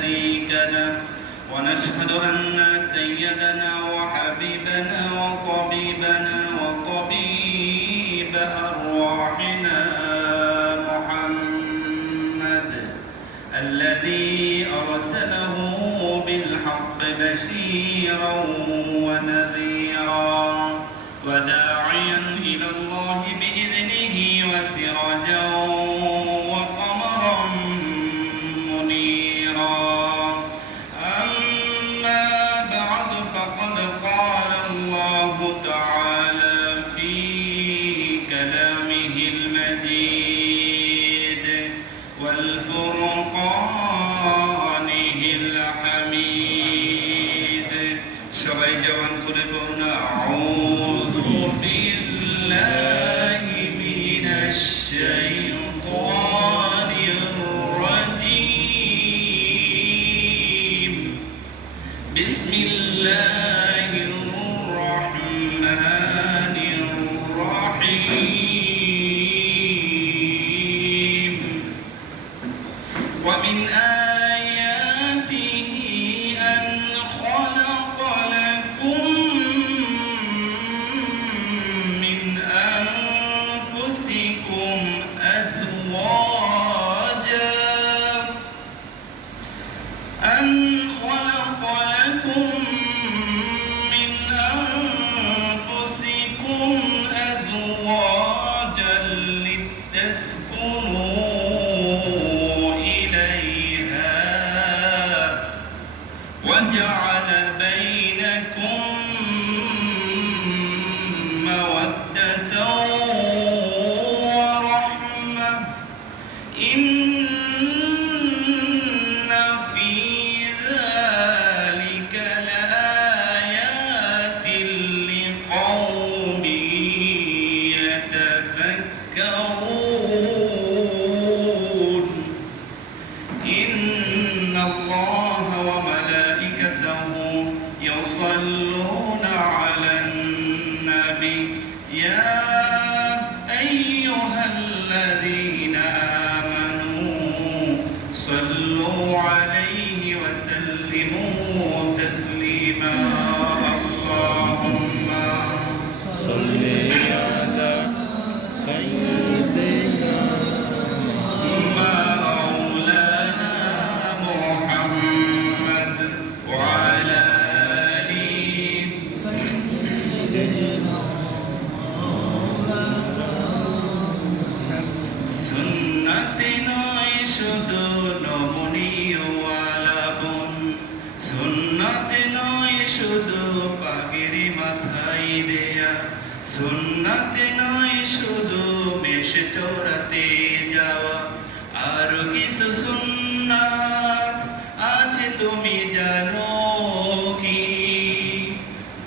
شريك له ونشهد أن سيدنا وحبيبنا وطبيبنا وطبيب أرواحنا محمد الذي أرسله بالحق بشيرا ونذيرا. ودعا das. عليه وسلموا تسليما.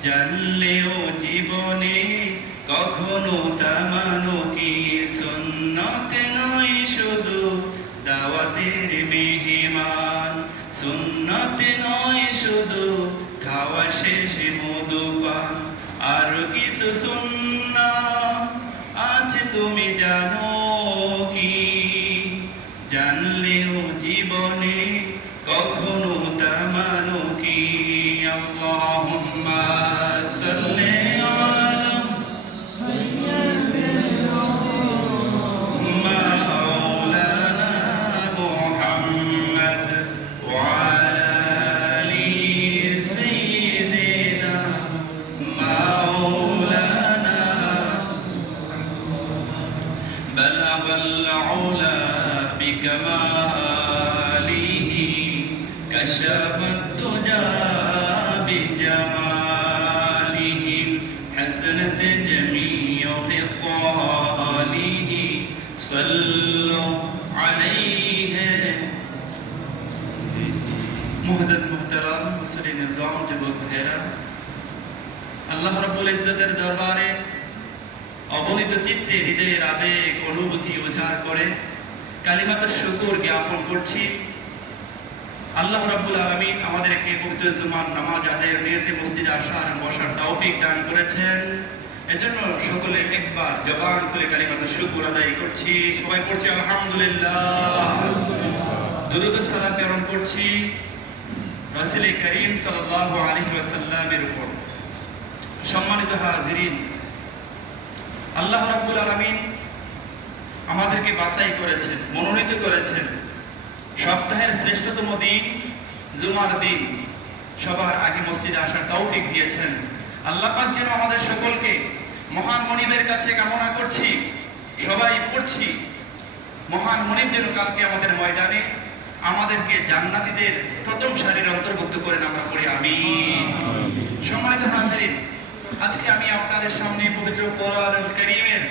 জানলেও জীবনে কখনো তা بل أضل علا بكماله كشف الدجى بجماله حسنت جميع خصاله صلوا عليه مهزز محترم مسلم نظام جبل بحیرہ الله رب العزت دربارے অবনীত হৃদয়ের আবেগ, অনুভূতি উজাড় করে। কালিমাত শুকুর জ্ঞাপন করছি। আল্লাহ রাব্বুল আলামিন আমাদেরকে পবিত্র জুমার নামাজ আদায়ের নিয়তে মসজিদে আসার বসার তৌফিক দান করেছেন। এজন্য সকলে একবার জবান খুলে কালিমাত শুকুর আদায় করছি। সবাই পড়ছি আলহামদুলিল্লাহ। দুরুদ সালাম প্রেরণ করছি রাসূল করিম সাল্লাল্লাহু আলাইহি ওয়াসাল্লামের উপর। সম্মানিত হাজিরিন আল্লাহ রাব্বুল আলামিন আমাদেরকে বাছাই করেছেন মনোনীত করেছেন। সপ্তাহের শ্রেষ্ঠতম দিন জুমার দিন। সবার আগে মসজিদে আসার তৌফিক দিয়েছেন। আল্লাহ পাক যেন আমাদের সকলকে মহান মনিবের কাছে কামনা করছি সবাই পড়ছি। মহান মনিব যেন কালকে আমাদের ময়দানে আমাদেরকে জান্নাতীদের প্রথম সারির অন্তর্ভুক্ত করেন আমরা করি আমিন। সম্মানিত হাজিরিন আজকে আমি আপনাদের সামনে পবিত্র কোরআনুল কারীমের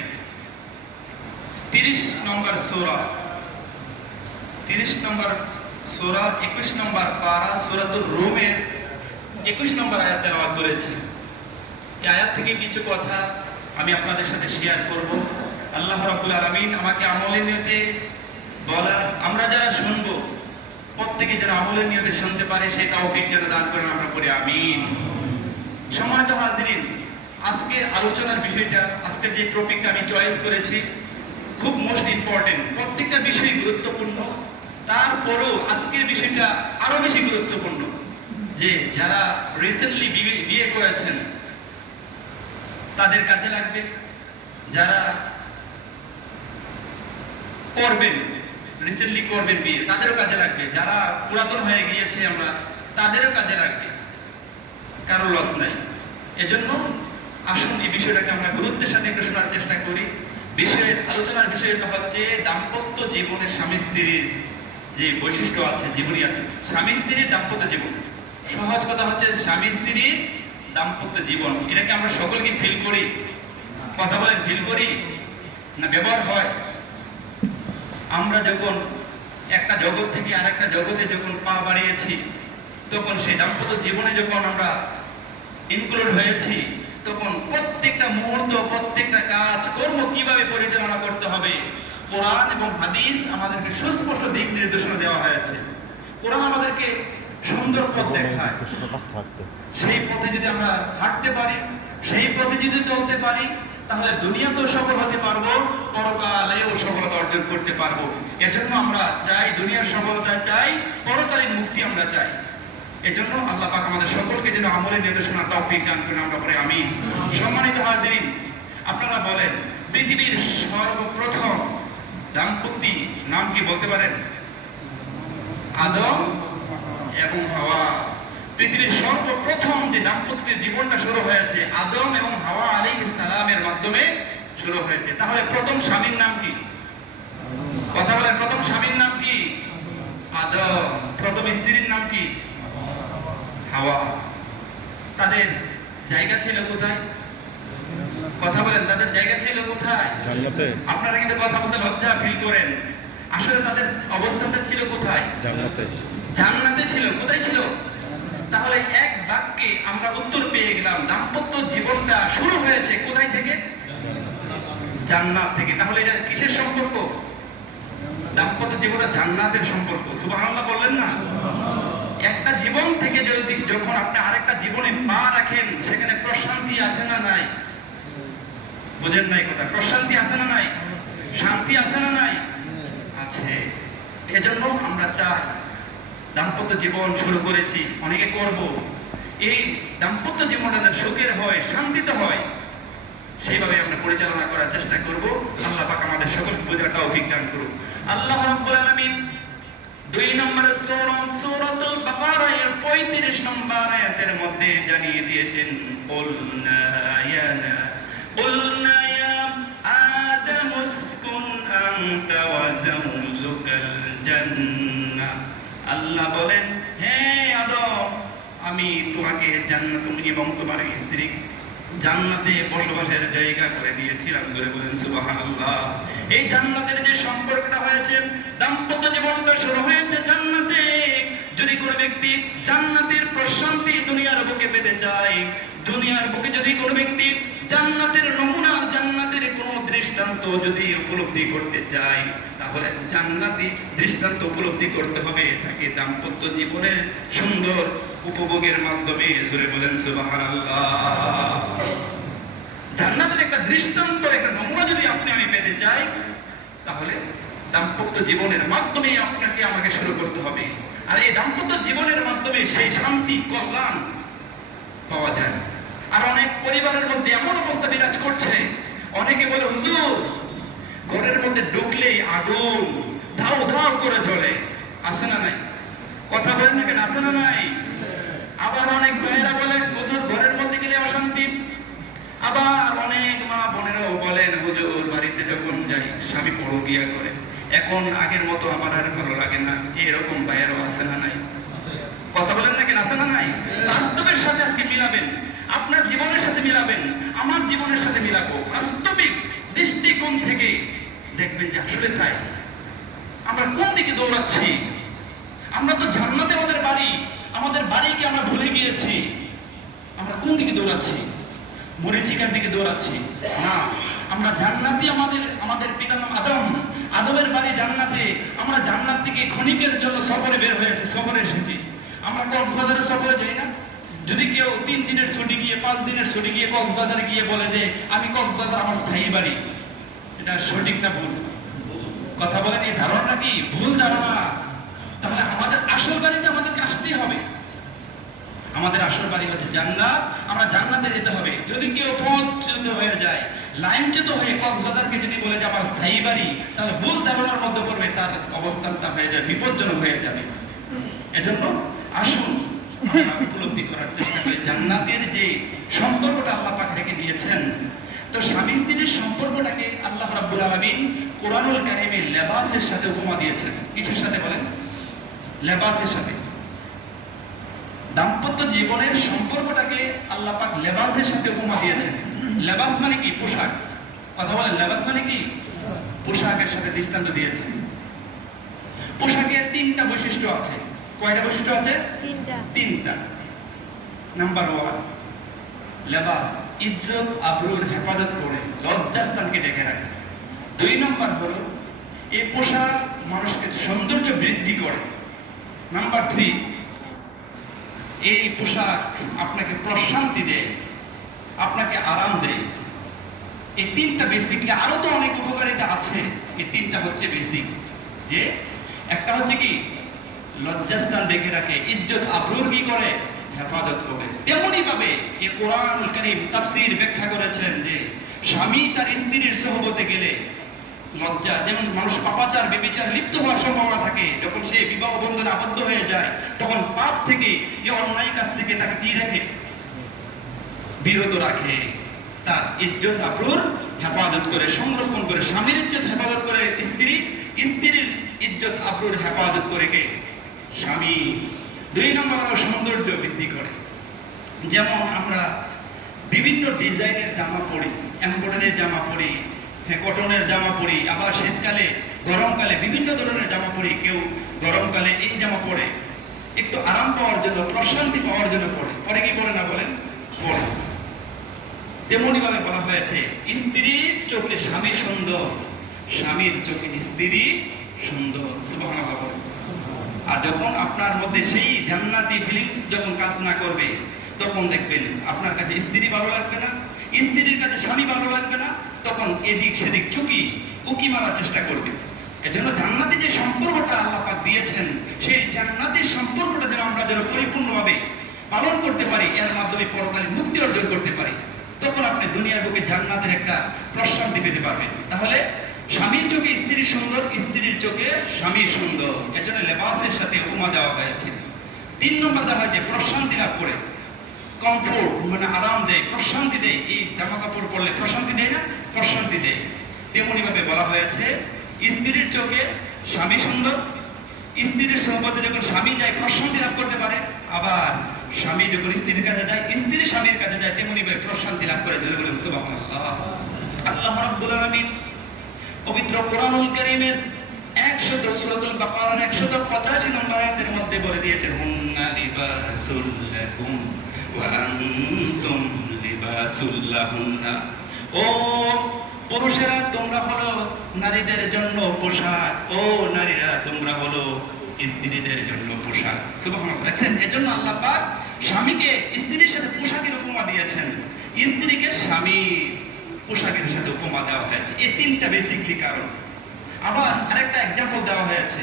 30 নম্বর সূরা 30 নম্বর সূরা 21 নম্বর পারা সূরাতুর রুমের 21 নম্বর আয়াত তেলাওয়াত করেছি। এই আয়াত থেকে কিছু কথা আমি আপনাদের সাথে শেয়ার করব। আল্লাহ রাব্বুল আলামিন আমাকে আমলের নিয়তে বলা আমরা যারা শুনব, প্রত্যেকে যারা আমলের নিয়তে শুনতে পারে, সেই তৌফিক যেন দান করেন, আমরা পড়ি আমিন। সম্মানিত হাজিরিন, আজকের আলোচনার বিষয়টা, আজকের যে টপিকটা আমি চয়েস করেছি, খুব মোস্ট ইম্পর্টেন্ট প্রত্যেকটা বিষয় গুরুত্বপূর্ণ, তারপরেও আজকের বিষয়টা আরও বেশি গুরুত্বপূর্ণ। যে যারা রিসেন্টলি বিয়ে করেছেন, তাদের কাজে লাগবে, যারা করবেন রিসেন্টলি করবেন বিয়ে, তাদেরও কাজে লাগবে। যারা পুরাতন হয়ে গিয়েছে আমরা, তাদেরও কাজে লাগবে। কারও লস নাই। এজন্য আসুন এই বিষয়টাকে আমরা গুরুত্বের সাথে একটু শোনার চেষ্টা করি। বিষয়ের আলোচনার বিষয়টা হচ্ছে দাম্পত্য জীবনের স্বামী স্ত্রীর যে বৈশিষ্ট্য আছে, জীবনী আছে, স্বামী স্ত্রীর দাম্পত্য জীবন। সহজ কথা হচ্ছে স্বামী স্ত্রীর দাম্পত্য জীবন। এটাকে আমরা সকলকে ফিল করি? কথা বলে ফিল করি? না ব্যবহার হয়? আমরা যখন একটা জগৎ থেকে আরেকটা জগতে যখন পা বাড়িয়েছি তখন সেই দাম্পত্য জীবনে যখন আমরা ইনক্লুড হয়েছি, তখন প্রত্যেকটা মুহূর্ত, প্রত্যেকটা কাজ, কর্ম কীভাবে পরিচালনা করতে হবে? কোরআন এবং হাদিস আমাদেরকে সুস্পষ্ট দিক নির্দেশনা দেওয়া হয়েছে। কোরআন আমাদেরকে সুন্দর পথ দেখায়। সেই পথে যদি আমরা হাঁটতে পারি, সেই পথে যদি চলতে পারি, তাহলে দুনিয়াতেও সফল হতে পারব, পরকালেও সফলতা অর্জন করতে পারব। এজন্য আমরা চাই দুনিয়ার সফলতা চাই, পরকালীন মুক্তি আমরা চাই। এজন্য আল্লাহ পাক আমাদের সকলকে যেন আমলের নির্দেশনা, তৌফিক দান করেন, আমরা পরে আমি সম্মানিত হাজিরিন, আপনারা বলেন, পৃথিবীর সর্বপ্রথম দাম্পত্য নাম কি বলতে পারেন? আদম এবং হাওয়া। পৃথিবীর সর্বপ্রথম যে দাম্পত্য জীবনটা শুরু হয়েছে, আদম এবং হাওয়া আলী সালামের মাধ্যমে শুরু হয়েছে। তাহলে প্রথম স্বামীর নাম কি? কথা বলেন, প্রথম স্বামীর নাম কি? আদম। প্রথম স্ত্রীর নাম কি? হাওয়া। তাদের জায়গা ছিল কোথায়? কথা বলেন তাদের জায়গা ছিল কোথায়? জান্নাতে। আপনারা কিন্তু কথা বলতে লজ্জা ফিল করেন। আসলে তাদের অবস্থানটা ছিল কোথায়? জান্নাতে। জান্নাতে ছিল কোথায় ছিল? তাহলে এক বাক্যে আমরা উত্তর পেয়ে গেলাম দাম্পত্য জীবনটা শুরু হয়েছে কোথায় থেকে? জান্নাত থেকে। তাহলে এটা কিসের সম্পর্ক? দাম্পত্য জীবনটা জান্নাতের সম্পর্ক। সুবহানাল্লাহ বললেন না? একটা জীবন থেকে যদি যখন আপনি আরেকটা জীবনে পা রাখেন, সেখানে প্রশান্তি আছে না নাই? বুঝেন নাই কথা? প্রশান্তি আছে না নাই? শান্তি আছে না নাই? আছে। এজন্য আমরা চাই দাম্পত্য জীবন শুরু করেছি, অনেকে করব। এই দাম্পত্য জীবনটা সুখের হয়, শান্তিতে হয়, সেইভাবে আমরা পরিচালনা করার চেষ্টা করব। আল্লাহ পাক আমাদের সকল বোঝার তৌফিক দান করুক। আল্লাহ রাব্বুল আলামিন দুই নম্বর সৌরম, সৌরতুল বাকারায়ের পঁয়ত্রিশ নম্বর আয়াতের মধ্যে জানিয়ে দিয়েছেন আল্লাহ বলেন, হে আদম, আমি তোমাকে জান্নাত, তুমি এবং তোমার স্ত্রী জান্নাতে বসবাসের জায়গা করে দিয়েছিলাম। জোরে বলেন আল্লাহ এই জান্নাতের যে সম্পর্কটা হয়েছে, দাম্পত্য জীবনটা শুরু হয়েছে জান্নাতে। যদি কোনো ব্যক্তি জান্নাতের প্রশান্তি দুনিয়ার বুকে পেতে চায়, দুনিয়ার বুকে যদি কোনো ব্যক্তি জান্নাতের নমুনা, জান্নাতের কোনো দৃষ্টান্ত যদি উপলব্ধি করতে চায়, তাহলে জান্নাতি দৃষ্টান্ত উপলব্ধি করতে হবে। তাকে দাম্পত্য জীবনের সুন্দর উপভোগের মাধ্যমে জুড়ে বলেন, সুবহানাল্লাহ। জান্নাতের একটা দৃষ্টান্ত, একটা নমুনা যদি আপনি আমি পেতে চাই, তাহলে দাম্পত্য জীবনের মাধ্যমে আপনাকে আমাকে শুরু করতে হবে। আর এই দাম্পত্য জীবনের মাধ্যমে সেই শান্তি, কল্যাণ পাওয়া যায়। আর অনেক পরিবারের মধ্যে এমন অবস্থা বিরাজ করছে। অনেকে বলে, হুজুর, ঘরের মধ্যে ঢুকলেই আগুন, ধাও ধাও করে জ্বলে। আসে না নাই? কথা বলেন না কেন, আছে না নাই? আবার অনেক ভাইয়েরা বলে হুজুর ঘরের মধ্যে গেলে অশান্তি আবার অনেক মা বোনেরাও বলেন, হুজুর, বাড়িতে যখন যাই, স্বামী পড়ো গিয়া করে। এখন আগের মতো আমার আর ভালো লাগে না। এরকম ভাইয়েরাও আছে না নাই? কথা বলেন না কেন আছে না নাই? বাস্তবের সাথে আজকে মিলাবেন। আপনার জীবনের সাথে মিলাবেন। আমার জীবনের সাথে মিলাবো। বাস্তবিক দৃষ্টিকোণ থেকে দেখবেন যে আসলে তাই। আমরা কোন দিকে দৌড়াচ্ছি? আমরা তো জান্নাতে আমাদের বাড়ি। আমাদের বাড়িকে আমরা ভুলে গিয়েছি। আমরা কোন দিকে দৌড়াচ্ছি? মরিচিকার দিকে দৌড়াচ্ছি। না, আমরা জান্নাতি আমাদের আমাদের পিতার নাম আদম। আদমের বাড়ি জান্নাতে। আমরা জান্নাত থেকে ক্ষণিকের জন্য সফরে বের হয়েছে, সফরে এসেছি। আমরা কক্সবাজারে সফরে যাই না? যদি কেউ তিন দিনের ছুটি গিয়ে, পাঁচ দিনের ছুটি গিয়ে কক্সবাজারে গিয়ে বলে যে, আমি কক্সবাজার আমার স্থায়ী বাড়ি। এটা সঠিক না ভুল? কথা বলেন, এই ধারণাটা কি? ভুল ধারণা। তাহলে আমাদের আসল বাড়িতে আমাদেরকে আসতেই হবে। আমাদের আসল বাড়ি হচ্ছে জান্নাত। আমরা জান্নাতে যেতে হবে। যদি কেউ পথচ্যুত হয়ে যায় লাইনচ্যুত হয়ে কক্সবাজারকে যদি বলে যে আমার স্থায়ী বাড়ি, তাহলে ভুল ধারণার মধ্যে পড়বে, তার অবস্থানটা হয়ে যাবে বিপজ্জনক হয়ে যাবে। এজন্য আসুন উপলব্ধি করার চেষ্টা করি। জান্নাতের যে সম্পর্কটা আল্লাহ পাক রেখে দিয়েছেন, তো স্বামী স্ত্রীর সম্পর্কটাকে আল্লাহ রাব্বুল আলামিন কোরআনুল কারিমে লেবাসের সাথে উপমা দিয়েছেন। কিছুর সাথে বলেন? লেবাসের সাথে। দাম্পত্য জীবনের সম্পর্কটাকে আল্লাহ পাক লেবাসের সাথে উপমা দিয়েছেন। লেবাস মানে কি? পোশাক। কথা বলেন লেবাস মানে কি? পোশাকের সাথে দৃষ্টান্ত দিয়েছেন। পোশাকের তিনটা বৈশিষ্ট্য আছে। কয়টা বৈশিষ্ট্য আছে? তিনটা। নাম্বার ওয়ান লেবাস ইজ্জত আবরুর হেফাজত করে লজ্জাস্থানকে ডেকে রাখে। দুই নম্বর হলো এই পোশাক মানুষকে সৌন্দর্য বৃদ্ধি করে। নাম্বার থ্রি এই পোশাক আপনাকে প্রশান্তি দেয়, আপনাকে আরাম দেয়। এই তিনটা বেসিকলি আরও তো অনেক উপকারিতা আছে। এই তিনটা হচ্ছে বেসিক যে একটা হচ্ছে কি, লজ্জাস্থান ডেকে রাখে, ইজ্জত আবরুর কি করে? হেফাজত করে তেমনি ভাবে এই কোরআন করিম তাফসীর ব্যাখ্যা করেছেন যে, স্বামী তার স্ত্রীর সহবতে গেলে লজ্জা। যেমন মানুষ পাপাচার, বেবিচার লিপ্ত হওয়ার সম্ভাবনা থাকে, যখন সে বিবাহ বন্ধনে আবদ্ধ হয়ে যায়, তখন পাপ থেকে এই অন্যায় কাছ থেকে তাকে কি রাখে বিরত রাখে। তার ইজ্জত, আবরুর হেফাজত করে, সংরক্ষণ করে, স্বামীর ইজ্জত হেফাজত করে, স্ত্রী, স্ত্রীর ইজ্জত, আবরুর হেফাজত করে কে স্বামী দুই নম্বর হলো সৌন্দর্য বৃদ্ধি করে। যেমন আমরা বিভিন্ন ডিজাইনের জামা পরি, এমব্রয়ডারির জামা পরি কটনের জামা পরি, আবার শীতকালে, গরমকালে বিভিন্ন ধরনের জামা পরি কেউ গরমকালে এই জামা পরে। একটু আরাম পাওয়ার জন্য, প্রশান্তি পাওয়ার জন্য পরে। পরে কি পরে না বলেন? পরে। তেমনি ভাবে বলা হয়েছে, স্ত্রীর চোখে স্বামী সুন্দর। স্বামীর চোখে স্ত্রী সুন্দর। বলেন। আর যখন আপনার মধ্যে সেই জান্নাতি ফিলিংস যখন কাজ না করবে, তখন দেখবেন আপনার কাছে স্ত্রী ভালো লাগবে না, স্ত্রীর কাছে স্বামী ভালো লাগবে না তখন এদিক সেদিক চুকি উকি মারার চেষ্টা করবে? এজন্য জান্নাতি যে সম্পর্কটা আল্লাহ পাক দিয়েছেন, সেই জান্নাতের সম্পর্কটা যেন আমরা যেন পরিপূর্ণভাবে পালন করতে পারি, এর মাধ্যমে পরকালে মুক্তি অর্জন করতে পারি, তখন আপনি দুনিয়ার বুকে জান্নাতের একটা প্রশান্তি পেতে পারবেন। তাহলে স্বামীর চোখে স্ত্রী সুন্দর, স্ত্রীর চোখে স্বামী সুন্দর। এজন্য লেবাসের সাথে উপমা দেওয়া হয়েছে। তিন নম্বর দেওয়া হয়েছে প্রশান্তি লাভ করে কমফোর্ট মানে আরাম দেয়, প্রশান্তি দেয়। এই জামা কাপড় পরলে প্রশান্তি দেয় না? প্রশান্তি দেয়। তেমনি ভাবে বলা হয়েছে, স্ত্রীর চোখে স্বামী সুন্দর, স্ত্রীর সহপথে যখন স্বামী যায়, প্রশান্তি লাভ করতে পারে। আবার স্বামী যখন স্ত্রীর কাছে যায় স্ত্রী স্বামীর কাছে যায় তেমনি ভাবে প্রশান্তি লাভ করে। জোরে বলেন, সুবহানাল্লাহ। আল্লাহ রাব্বুল আলামিন পবিত্র কোরআনুল কারীমের 100 সূরাতুল বাকারার 185 নম্বর আয়াতের মধ্যে বলে দিয়েছেন, হুন্না লিবাসুল লাকুম। ও পুরুষেরা, তোমরা হলো নারীদের জন্য পোশাক। ও নারীরা, তোমরা হলো স্ত্রীদের জন্য পোশাক। দেখছেন? এজন্য আল্লাহ পাক স্বামীকে স্ত্রীর সাথে পোশাকের উপমা দিয়েছেন। স্ত্রীকে স্বামী পোশাকের সাথে উপমা দেওয়া হয়েছে। এই তিনটা বেসিকলি কারণ। আবার আরেকটা এক্সাম্পল দেওয়া হয়েছে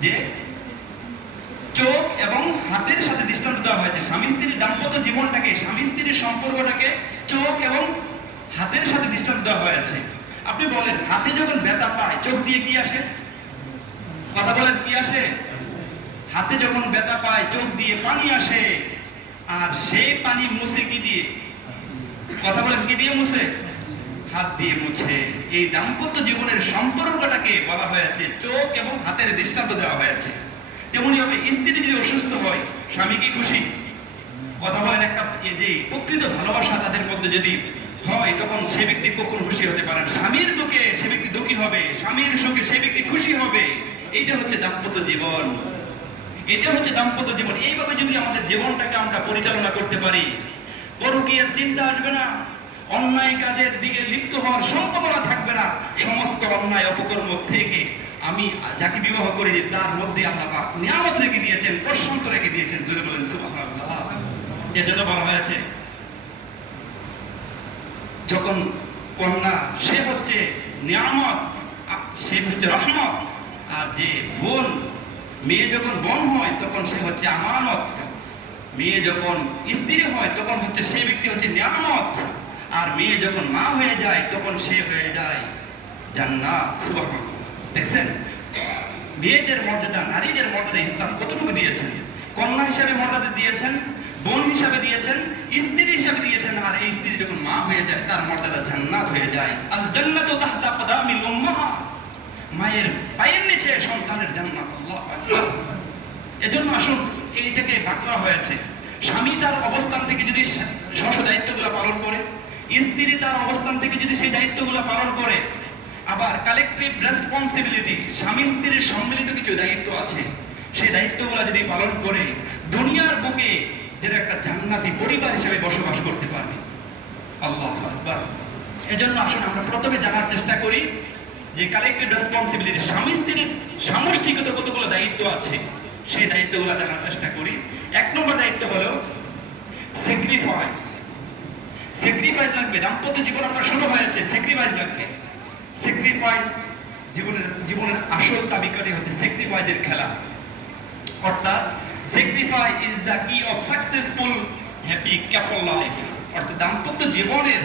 যে চোখ এবং হাতের সাথে দৃষ্টান্ত দেওয়া হয়েছে। স্বামী স্ত্রীর দাম্পত্য জীবনটাকে, স্বামী স্ত্রীর সম্পর্কটাকে চোখ এবং হাতের সাথে দৃষ্টান্ত দেওয়া হয়েছে। আপনি বলেন, হাতে যখন ব্যথা পায়, চোখ দিয়ে কি আসে? কথা বলেন, কি আসে? হাতে যখন ব্যথা পায়, চোখ দিয়ে পানি আসে। আর সেই পানি মুছে কি দিয়ে? কথা বলেন, কি দিয়ে মুছে? হাত দিয়ে মুছে। এই দাম্পত্য জীবনের সম্পর্কটাকে বলা হয়েছে, চোখ এবং হাতের দৃষ্টান্ত দেওয়া হয়েছে। তেমনি হবে স্ত্রী যদি অসুস্থ হয়, স্বামী কি খুশি? কথা বলেন একটা যে প্রকৃত ভালোবাসা তাদের মধ্যে যদি হয়, তখন সে ব্যক্তি কখন খুশি হতে পারেন স্বামীর দুঃখে সে ব্যক্তি দুঃখী হবে, স্বামীর সুখে সে ব্যক্তি খুশি হবে। এইটা হচ্ছে দাম্পত্য জীবন। এটা হচ্ছে দাম্পত্য জীবন। এইভাবে যদি আমাদের জীবনটাকে আমরা পরিচালনা করতে পারি, পরকীয়ার চিন্তা আসবে না, অন্যায় কাজের দিকে লিপ্ত হওয়ার সম্ভাবনা থাকবে না, সমস্ত অন্যায় অপকর্ম থেকে আমি যাকে বিবাহ করে দিই তার মধ্যে আল্লাহ পাক নিয়ামত রেখে দিয়েছেন, প্রশান্ত রেখে দিয়েছেন, জোরে বলেন সুবহানাল্লাহ। এজন্য বলা হয়েছে, যখন কন্যা, সে হচ্ছে নিয়ামত সে হচ্ছে রহমত, আর যে বোন, মেয়ে যখন বোন হয়, তখন সে হচ্ছে আমানত। মেয়ে যখন স্ত্রী হয়, তখন হচ্ছে সে ব্যক্তি হচ্ছে নিয়ামত। আর মেয়ে যখন মা হয়ে যায়, তখন সে হয়ে যায় জান্নাত, সুবহানাল্লাহ। দেখছেন মেয়েদের মর্যাদা নারীদের মর্যাদা ইসলাম কতটুকু দিয়েছেন কন্যা হিসাবে মর্যাদা দিয়েছেন বোন হিসাবে দিয়েছেন স্ত্রী হিসাবে দিয়েছেন আর এই স্ত্রী যখন মা হয়ে যায় তার মর্যাদা জান্নাত হয়ে যায় আল জান্নাতু তাহতা মায়ের পায়ের নিচে সন্তানের জান্নাত আল্লাহু এজন্য আসুন এইটাকে করা হয়েছে স্বামী তার অবস্থান থেকে যদি স্ব দায়িত্বগুলো পালন করে স্ত্রী তার অবস্থান থেকে যদি সেই দায়িত্বগুলো পালন করে আবার কালেকটিভ রেসপন্সিবিলিটি স্বামী স্ত্রীর সম্মিলিত কিছু দায়িত্ব আছে। সেই দায়িত্বগুলো যদি পালন করে, দুনিয়ার বুকে যেটা একটা জান্নাতি পরিবার হিসেবে বসবাস করতে পারবে আল্লাহ আকবার। এজন্য আসুন আমরা প্রথমে জানার চেষ্টা করি যে কালেক্টিভ রেসপন্সিবিলিটি স্বামী স্ত্রীর সামষ্টিগত কতগুলো দায়িত্ব আছে, সেই দায়িত্বগুলো জানার চেষ্টা করি। এক নম্বর দায়িত্ব হলো স্যাক্রিফাইস স্যাক্রিফাইস লাগবে। দাম্পত্য জীবন আপনার শুরু হয়েছে স্যাক্রিফাইস লাগবে। স্যাক্রিফাইস জীবনের জীবনের আসল চাবিকাঠি হচ্ছে স্যাক্রিফাইসের খেলা। অর্থাৎ sacrifice is the key of successful happy couple life অর্থাৎ দাম্পত্য জীবনের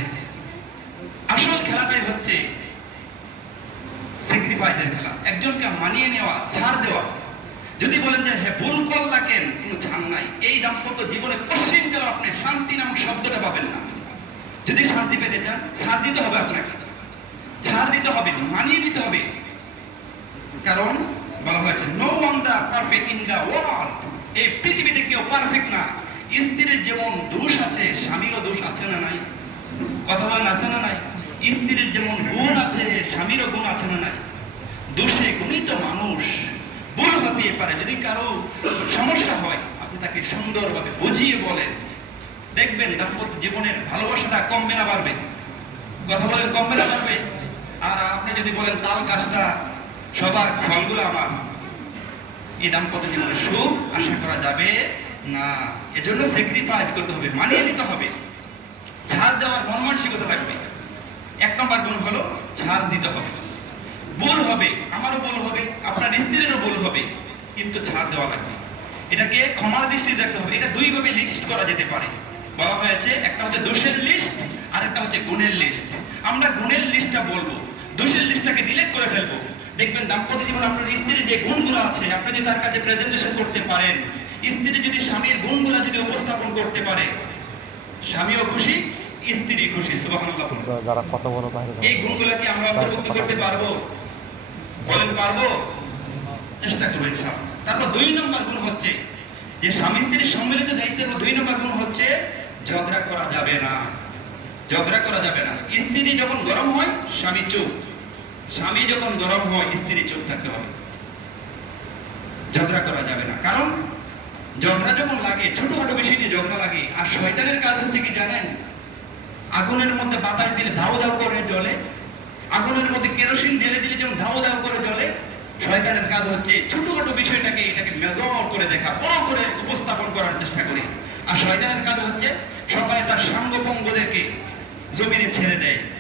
আসল খেলাটাই হচ্ছে স্যাক্রিফাইসের খেলা। একজনকে মানিয়ে নেওয়া, ছাড় দেওয়া। যদি বলেন যে হ্যাঁ ভুল কল রাখেন কোনো ছাড় নাই। এই দাম্পত্য জীবনে পশ্চিম গেল আপনি শান্তি নামক শব্দটা পাবেন না। যদি শান্তি পেতে চান, ছাড় দিতে হবে আপনাকে। ছাড় দিতে হবে মানিয়ে নিতে হবে। কারণ বলা হয়েছে no one the perfect in the world এই পৃথিবীতে কেউ পারফেক্ট না। স্ত্রীর যেমন দোষ আছে, স্বামীরও দোষ আছে না নাই? কথা বলেন, আছে না নাই? স্ত্রীর যেমন গুণ আছে, স্বামীরও গুণ আছে না নাই? দোষে গুণিত মানুষ ভুল হতে পারে। যদি কারও সমস্যা হয়, আপনি তাকে সুন্দরভাবে বুঝিয়ে বলেন। দেখবেন দাম্পত্য জীবনের ভালোবাসাটা কমবে না বাড়বে। কথা বলেন, কমবে না বাড়বে? আর আপনি যদি বলেন, তাল গাছটা সবার ফলগুলো আমার। এই দাম্পত্য জীবনে সুখ আশা করা যাবে না। এজন্য স্যাক্রিফাইস করতে হবে, মানিয়ে নিতে হবে। ছাড় দেওয়ার মন মানসিকতা লাগবে এক নম্বর গুণ হলো ছাড় দিতে হবে। ভুল হবে, আমারও ভুল হবে, আপনার স্ত্রীরও ভুল হবে, কিন্তু ছাড় দেওয়া লাগবে। এটাকে ক্ষমার দৃষ্টি দেখতে হবে। এটা দুইভাবে লিস্ট করা যেতে পারে। বলা হয়েছে, একটা হচ্ছে দোষের লিস্ট আর একটা হচ্ছে গুণের লিস্ট আমরা গুণের লিস্টটা বলব। লিস্টটাকে ডিলিট করে ফেলব। দেখবেন দাম্পত্য জীবন আপনার স্ত্রীর যে গুণগুলো আছে আপনি যদি তার কাছে প্রেজেন্টেশন করতে পারেন স্ত্রী যদি স্বামীর গুণগুলো যদি উপস্থাপন করতে পারে স্বামীও খুশি স্ত্রী খুশি সুবহানাল্লাহ বলুন। যারা কত বড় বাইরে এই গুণগুলো কি আমরা অন্তর্ভুক্ত করতে পারব? বলেন পারব? চেষ্টা করব ইনশাআল্লাহ। তারপর দুই নম্বর গুণ হচ্ছে যে স্বামী স্ত্রীর সম্মিলিত দায়িত্বের দুই নম্বর গুণ হচ্ছে ঝগড়া করা যাবে না। ঝগড়া করা যাবে না। স্ত্রী যখন গরম হয় স্বামী চুপ। স্বামী যখন গরম হয় স্ত্রী চুপ থাকতে হবে। ঝগড়া করা যাবে না। কারণ, ঝগড়া যখন লাগে, ছোটখাটো বিষয় নিয়ে ঝগড়া লাগে, আর শয়তানের কাজ হচ্ছে কি জানেন? আগুনের মধ্যে বাতাস দিলে ধাও ধাও করে জ্বলে, আগুনের মধ্যে কেরোসিন ঢেলে দিলে যেমন ধাও ধাও করে জ্বলে, শয়তানের কাজ হচ্ছে ছোটখাটো বিষয়টাকে এটাকে মেজর করে দেখা, বড় করে উপস্থাপন করার চেষ্টা করে। আর শয়তানের কাজ হচ্ছে সকালে তার সাঙ্গপঙ্গদেরকে জমিনে ছেড়ে দেয়।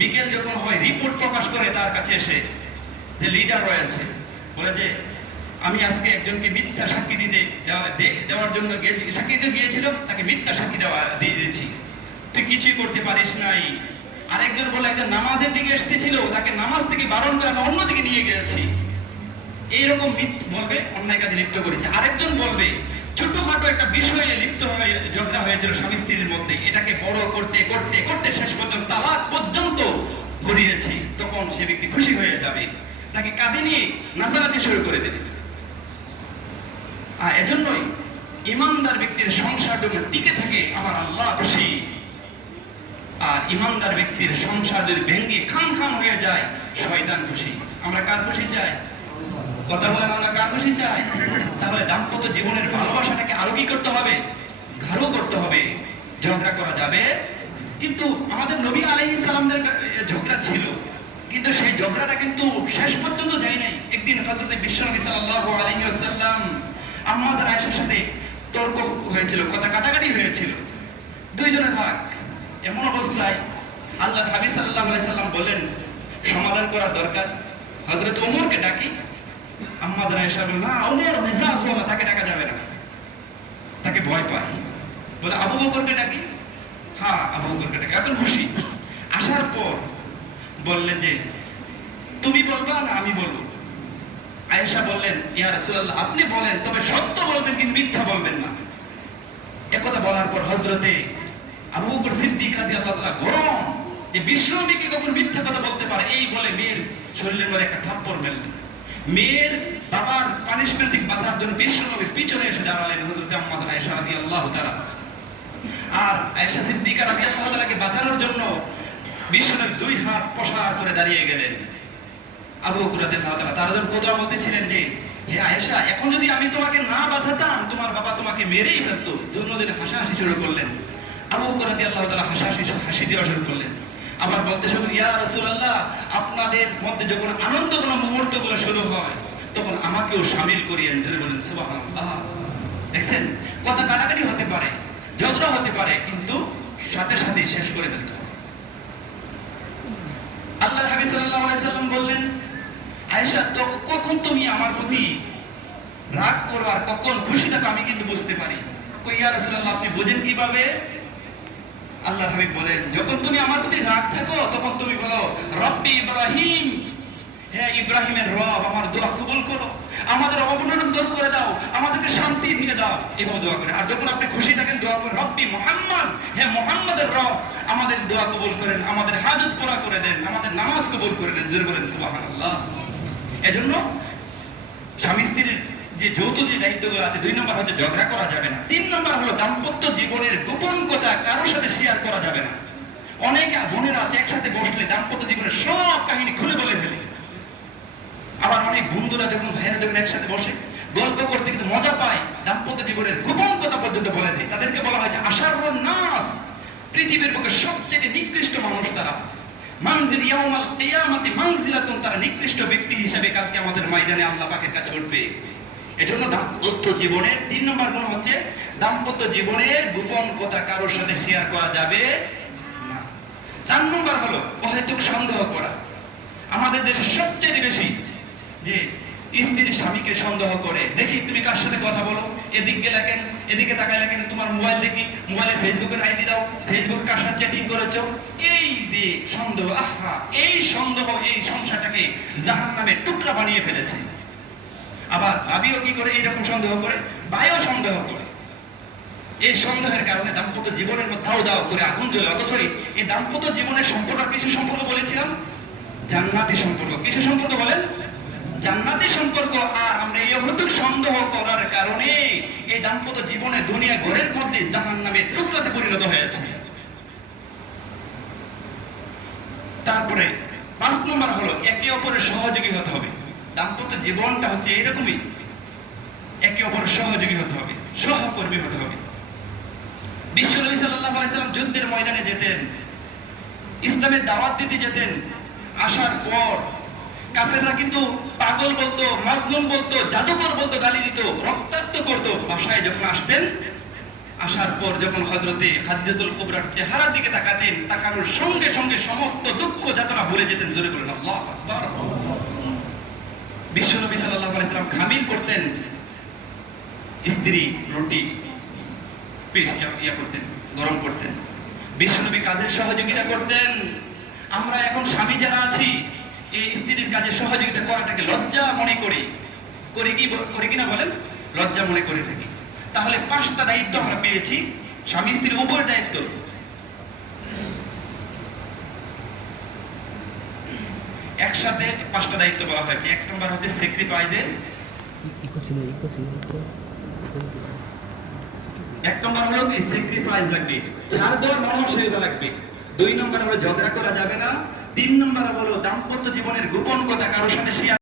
বিকেল যখন হয় রিপোর্ট প্রকাশ করে তার কাছে এসে যে লিডার রয়েছে, বলে যে, আমি আজকে একজনকে মিথ্যা সাক্ষী দিতে দেওয়ার জন্য গিয়েছি, সাক্ষী দিতে গিয়েছিল, তাকে মিথ্যা সাক্ষী দেওয়া, দিয়ে দিয়েছি। তুই কিছুই করতে পারিস নাই। আরেকজন বলে, একজন নামাজের দিকে এসতেছিল তাকে নামাজ থেকে বারণ করে আমি অন্যদিকে নিয়ে গেছি। এইরকম মিথ বলবে অন্যায় কাজে লিপ্ত করেছে। আরেকজন বলবে ছোটখাটো একটা বিষয়ে লিপ্ত হয়ে ঝগড়া হয়েছিল স্বামী স্ত্রীর মধ্যে। এটাকে বড় করতে করতে করতে শেষ পর্যন্ত তালাক পর্যন্ত গড়িয়েছি। তখন সে ব্যক্তি খুশি হয়ে যাবে। তাকে কাঁধে নিয়ে নাচানাচি শুরু করে দেবে। আর এজন্যই ইমানদার ব্যক্তির সংসার যখন টিকে থাকে, আমার আল্লাহ খুশি। আর ইমানদার ব্যক্তির সংসার যদি ভেঙ্গে খান খান হয়ে যায়, শয়তান খুশি। আমরা কার খুশি চাই? কথা বলেন আমরা কার খুশি চাই? তাহলে দাম্পত্য জীবনের ভালোবাসাটাকে আরও কি করতে হবে, গাঢ় করতে হবে। ঝগড়া করা যাবে। কিন্তু আমাদের নবী আলাইহিস সালামদের ঝগড়া ছিল। কিন্তু সেই ঝগড়াটা কিন্তু শেষ পর্যন্ত যায় নাই। একদিন হযরত বিশ্বনবী সাল্লাল্লাহু আলাইহি ওয়াসাল্লাম আমাদের আয়েশার সাথে তর্ক হয়েছিল, কথা কাটাকাটি হয়েছিল। দুইজনের ভাগ। এমন অবস্থায় আল্লাহ হাবিব সাল্লাল্লাহু আলাইহি সাল্লাম বললেন, সমাধান করা দরকার। হযরত ওমরকে ডাকি আম্মাদের আয়েশা বলেন না ওমর মেজাজ ওয়ালা তাকে ডাকা যাবে না। তাকে ভয় পায়। বলে, আবু বকরকে ডাকি? হ্যাঁ আবু বকরকে ডাকি। এখন খুশি। আসার পর বললেন যে, তুমি বলবা না আমি বলব? আয়েশা বললেন, ইয়া রাসূলুল্লাহ, আপনি বলেন, তবে সত্য বলবেন কিন্তু মিথ্যা বলবেন না। একথা বলার পর হযরতে আবু বকর সিদ্দিক রাদিয়াল্লাহু তাআলা গরম যে বিশ্বনবীকে কখন মিথ্যা কথা বলতে পারে, এই বলে মেয়ের শরীরের মধ্যে একটা থাপ্পড় মেললেন মেয়ের বাবার পানিশমেন্ট থেকে বাঁচার জন্য বিশ্বনবীর পিছনে এসে দাঁড়ালেন হযরত আম্মা আয়েশা রাদিয়াল্লাহু তাআলা। আর আয়েশা সিদ্দিকা রাদিয়াল্লাহু তাআলাকে বাঁচানোর জন্য বিশ্বনবী দুই হাত প্রসার করে দাঁড়িয়ে গেলেন। আবু বকর রাদিয়াল্লাহু তাআলা তারা যখন কথা বলতেছিলেন যে, হে আয়েশা, এখন যদি আমি তোমাকে না বাঁচাতাম, তোমার বাবা তোমাকে মেরেই ফেলতো। দুর্নদিন হাসাহাসি শুরু করলেন। আবু বকর আল্লাহ তালা হাসাহাসি, হাসি দেওয়া শুরু করলেন। আবার বলতে শুরু ইয়া রাসূলুল্লাহ, আপনাদের মধ্যে যখন আনন্দ কোনো মুহূর্তগুলো শুরু হয়, তখন আমাকেও শামিল করিয়েন। জোরে বলেন, সুবহানাল্লাহ। দেখছেন? কথা কাটাকাটি হতে পারে, ঝগড়া হতে পারে, কিন্তু সাথে সাথে শেষ করে ফেলতে হবে। হাবিব সাল্লাল্লাহু সাল্লাম বললেন, আয়েশা, তো কখন তুমি আমার প্রতি রাগ করো আর কখন খুশি থাকো আমি কিন্তু বুঝতে পারি। কই, ইয়া রাসূলুল্লাহ, আপনি বোঝেন কীভাবে? আল্লাহর হাবিব বলেন, যখন তুমি আমার প্রতি রাগ থাকো, তখন তুমি বলো, রব্বি ইব্রাহিম হ্যাঁ ইব্রাহিমের রব, আমার দোয়া কবুল করো। আমাদের অবনরণ দূর করে দাও, আমাদেরকে শান্তি দিয়ে দাও। এভাবে দোয়া করে। আর যখন আপনি খুশি থাকেন, দোয়া করেন, রব্বি মোহাম্মদ হ্যাঁ মোহাম্মদের রব, আমাদের দোয়া কবুল করেন, আমাদের হাজত পুরা করে দেন, আমাদের নামাজ কবুল করে দেন। জোর বলেন, সুবহানাল্লাহ। এজন্য স্বামী স্ত্রীর যে যৌথ যে দায়িত্বগুলো আছে, দুই নম্বর হচ্ছে ঝগড়া করা যাবে না। তিন নম্বর হলো দাম্পত্য জীবনের গোপন কথা কারোর সাথে শেয়ার করা যাবে না। অনেক বোনেরা আছে, একসাথে বসলে দাম্পত্য জীবনের সব কাহিনী খুলে বলে ফেলে। আবার অনেক বন্ধুরা যখন, ভাইয়েরা যখন একসাথে বসে, গল্প করতে কিন্তু মজা পায়, দাম্পত্য জীবনের গোপন কথা পর্যন্ত বলে দেয়। তাদেরকে বলা হয় যে আশার নাস পৃথিবীর পক্ষে সবচেয়ে নিকৃষ্ট মানুষ তারা। মানজিল ইয়াউমাল কিয়ামাতি মানজিলাতুন, তারা নিকৃষ্ট ব্যক্তি হিসেবে কালকে আমাদের ময়দানে আল্লাহ পাকের কাছে উঠবে। এজন্য দাম্পত্য জীবনের তিন নম্বর গুণ হচ্ছে দাম্পত্য জীবনের গোপন কথা কারোর সাথে শেয়ার করা যাবে না। চার নম্বর হলো অহেতুক সন্দেহ করা। আমাদের দেশে সবচেয়ে বেশি যে স্ত্রীর স্বামীকে সন্দেহ করে, দেখি তুমি কার সাথে কথা বলো? এদিক গেলে কেন এদিকে তাকাইলে কেন তোমার মোবাইল দেখি, মোবাইলে ফেসবুকের আইডি দাও, ফেসবুকে কার সাথে চ্যাটিং করেছ? এই দিয়ে সন্দেহ, আহা, এই সন্দেহ, এই সংসারটাকে জাহান নামে টুকরা বানিয়ে ফেলেছে। আবার ভাবিও কি করে, এইরকম সন্দেহ করে, ভাইও সন্দেহ করে। এই সন্দেহের কারণে দাম্পত্য জীবনের মধ্যে দাও করে আগুন জ্বলে। অথচ এই দাম্পত্য জীবনের সম্পর্ক কিসের সম্পর্ক বলেছিলাম? জান্নাতি সম্পর্ক। কিসের সম্পর্ক বলেন? জান্নাতি সম্পর্ক। আর আমরা অহতুক সন্দেহ করার কারণে এই দাম্পত্য জীবনে দুনিয়া ঘরের মধ্যে জাহান নামে টুকরাতে পরিণত হয়েছে। তারপরে পাঁচ নম্বর হলো একে অপরের সহযোগী হতে হবে। দাম্পত্য জীবনটা হচ্ছে এইরকমই। একে অপরের সহযোগী হতে হবে, সহকর্মী হতে হবে। বিশ্বনবী সাল্লাম যুদ্ধের ময়দানে যেতেন, ইসলামের দাওয়াত দিতে যেতেন। আসার পর কাফেররা কিন্তু পাগল বলতো মাজলুম বলতো, জাদুকর বলতো, গালি দিত, রক্তাক্ত করতো। বাসায় যখন আসতেন, আসার পর যখন হজরতে হাদিজাতুল কুবরার চেহারার দিকে তাকাতেন, তাকানোর সঙ্গে সঙ্গে সমস্ত দুঃখ যাতনা ভুলে যেতেন। জোরে বলেন, আল্লাহ আকবার। বিশ্বনবী সাল্লাল্লাহু আলাইহি সাল্লাম খামির করতেন। স্ত্রী রুটি, পেশ ইয়া- করতেন, গরম করতেন। বিশ্বনবী কাজের সহযোগিতা করতেন। আমরা এখন স্বামী যারা আছি, এই স্ত্রীর কাজে সহযোগিতা করাটাকে লজ্জা মনে করি। করি কি, করি কিনা বলেন? লজ্জা মনে করে থাকি। তাহলে পাঁচটা দায়িত্ব আমরা পেয়েছি। স্বামী স্ত্রীর উপর দায়িত্ব। একসাথে পাঁচটা দায়িত্ব বলা হয়েছে এক নম্বর হচ্ছে স্যাক্রিফাইসের. এক নম্বর হলো কি? স্যাক্রিফাইস লাগবে। ছাড় দেওয়ার মানসিকতা লাগবে। দুই নম্বর হলো ঝগড়া করা যাবে না। তিন নম্বর হলো দাম্পত্য জীবনের গোপন কথা কারোর সাথে শেয়ার